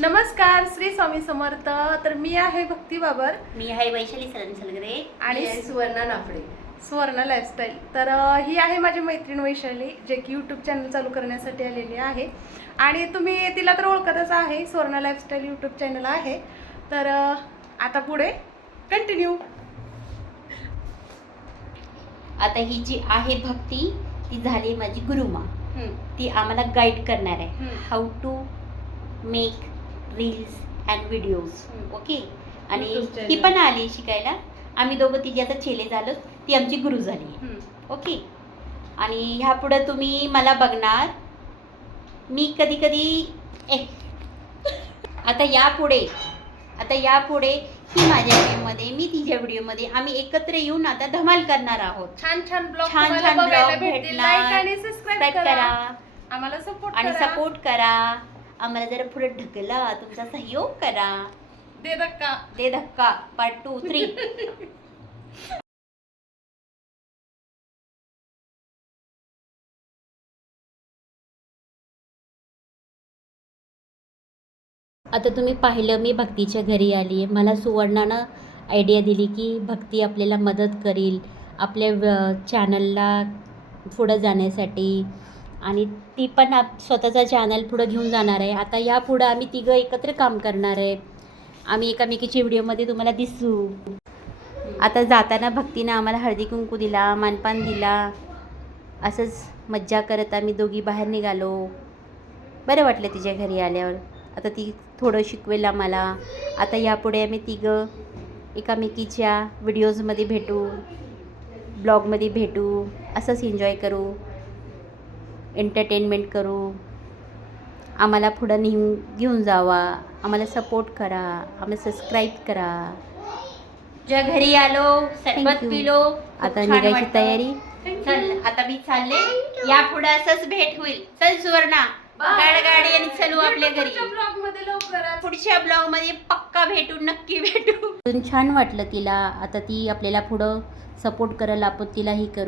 नमस्कार, श्री स्वामी समर्थ. तर मी आहे भक्ती बाबर. मी आहे वैशाली सलगरे आणि सुवर्णा नाफडे. सुवर्ण लाईफस्टाईल. तर ही आहे माझी मैत्रीण वैशाली, जे की यूट्यूब चॅनल चालू करण्यासाठी आलेली आहे. आणि तुम्ही तिला तर ओळखतच आहे, सुवर्ण लाईफस्टाईल यूट्यूब चॅनल आहे. तर आता पुढे कंटिन्यू. आता ही जी आहे भक्ती, ती झाली माझी गुरुमा. ती आम्हाला गाईड करणार आहे how to make reels and videos. Okay. आणि ही पण आली शिकायला. आम्ही दोघं तिचे आता चेले झालो. ती आमची गुरु झाली. ओके. आणि ह्या पुढे तुम्ही मला बघणार. मी कधी कधी आता यापुढे ही माझ्या व्हिडिओमध्ये, मी तिच्या व्हिडिओमध्ये, आम्ही एकत्र येऊन आता धमाल करणार आहोत. छान छान ब्लॉग छान भेटतील. भेटणार. लाईक आणि सबस्क्राईब करा. आम्हाला सपोर्ट करा. आम्हाला जरा पुढे ढकला, तुमचा सहयोग करा. दे धक्का पार्ट 2, 3. आता तुम्ही पाहिलं, मी भक्तीच्या घरी आली आहे. मला सुवर्णानं आयडिया दिली की भक्ती आपल्याला मदत करेल आपल्या चॅनलला पुढं जाण्यासाठी. आणि ती पण स्वतःचा चॅनल पुढं घेऊन जाणार आहे. आता यापुढं आम्ही तिघं एकत्र काम करणार आहे. आम्ही एकामेकीच्या व्हिडिओमध्ये तुम्हाला दिसू. आता जाताना भक्तीनं आम्हाला हळदी कुंकू दिला, मानपान दिला. असंच मज्जा करत आम्ही दोघी बाहेर निघालो. बरं वाटलं तिच्या घरी आल्यावर. आता ती थोडं शिकवेल आम्हाला. आता यापुढे आम्ही तिघं एकामेकीच्या व्हिडिओजमध्ये भेटू, ब्लॉगमध्ये भेटू. असंच एन्जॉय करू, एंटरटेनमेंट करू. आम्हाला पुढं घेऊन जावा. आम्हाला सपोर्ट करा. आम्हाला सबस्क्राईब करा. ज्या घरी आलो, सरबत पिलो. आता निघायची तयारी. चल आता मी चालले. यापुढे असंच भेट होईल. चल सुवर्णा, गाडी आणि चलू आपल्या घरी. पुढच्या ब्लॉग मध्ये पक्का भेटू, नक्की भेटू. छान वाटलं तिला. आता ती आपल्याला पुढं सपोर्ट करायला, आपण तिलाही करू.